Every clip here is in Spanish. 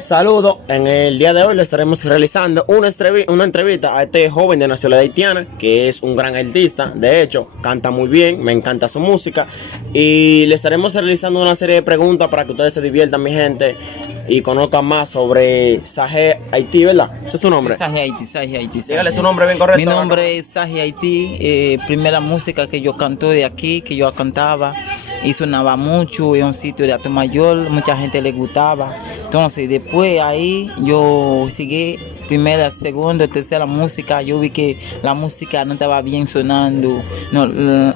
Saludos, en el día de hoy le estaremos realizando una entrevista a este joven de nacionalidad haitiana que es un gran artista, de hecho canta muy bien, me encanta su música y le estaremos realizando una serie de preguntas para que ustedes se diviertan, mi gente, y conozcan más sobre Saje Haití, ¿verdad? ¿Ese es su nombre? Saje Haití, Saje Haití. Dígale su nombre bien correcto. Mi nombre es Saje Haití, primera música que yo canto de aquí, que yo cantaba y sonaba mucho en un sitio de Alto Mayor, mucha gente le gustaba. Entonces después ahí yo seguí primera, segunda, tercera música, yo vi que la música no estaba bien sonando, no,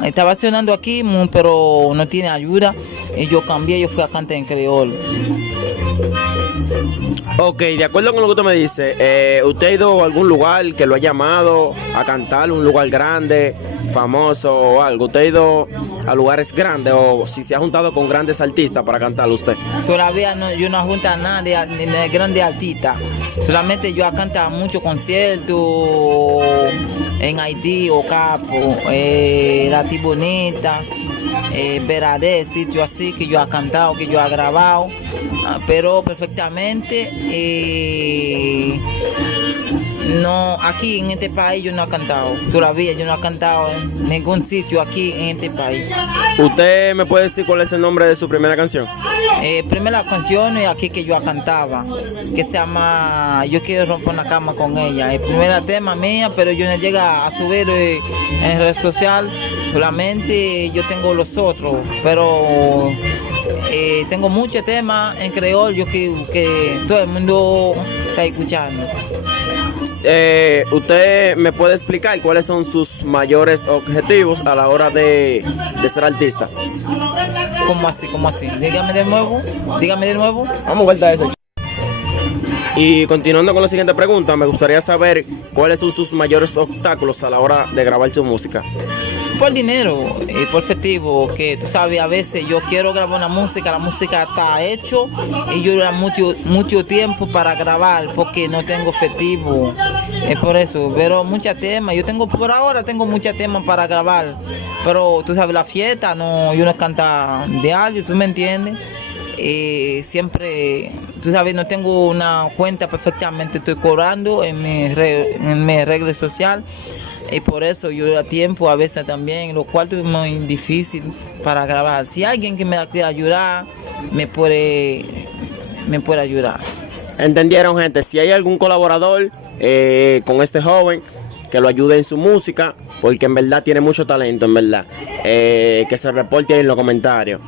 estaba sonando aquí, pero no tiene ayuda, y yo cambié, yo fui a cantar en creol. Ok, de acuerdo con lo que usted me dice, ¿usted ha ido a algún lugar que lo ha llamado a cantar, un lugar grande, famoso o algo? ¿Usted ha ido a lugares grandes o si se ha juntado con grandes artistas para cantar usted? Todavía no, yo no junto a nadie de grandes artistas, solamente yo he cantado muchos conciertos en Haití, Ocapo, La Tibonita, Veradé, sitio así que yo he cantado, que yo he grabado, pero perfectamente. No, aquí en este país yo no he cantado, todavía yo no he cantado en ningún sitio aquí en este país. ¿Usted me puede decir cuál es el nombre de su primera canción? Primera canción es aquí que yo cantaba, que se llama Yo quiero romper una cama con ella. El primer tema mía, pero yo no llega a subir en red social, solamente yo tengo los otros, pero tengo muchos temas en creol, yo que todo el mundo está escuchando. ¿Usted me puede explicar cuáles son sus mayores objetivos a la hora de ser artista? ¿Cómo así? ¿Cómo así? Dígame de nuevo. Dígame de nuevo. Vamos a vuelta a ese. Y continuando con la siguiente pregunta, me gustaría saber cuáles son sus mayores obstáculos a la hora de grabar su música. Por dinero, por efectivo, que tú sabes, a veces yo quiero grabar una música, la música está hecho y yo dura mucho tiempo para grabar porque no tengo efectivo. Es por eso, pero muchos temas, por ahora tengo muchos temas para grabar, pero tú sabes, la fiesta, no, yo no canta de algo, ¿tú me entiendes? Siempre, tú sabes, no tengo una cuenta perfectamente, estoy cobrando en mi regla social. Y por eso yo da tiempo a veces también, lo cual es muy difícil para grabar. Si alguien que me quiera ayudar, me puede ayudar. ¿Entendieron, gente? Si hay algún colaborador con este joven que lo ayude en su música, porque en verdad tiene mucho talento, en verdad, que se reporte ahí en los comentarios.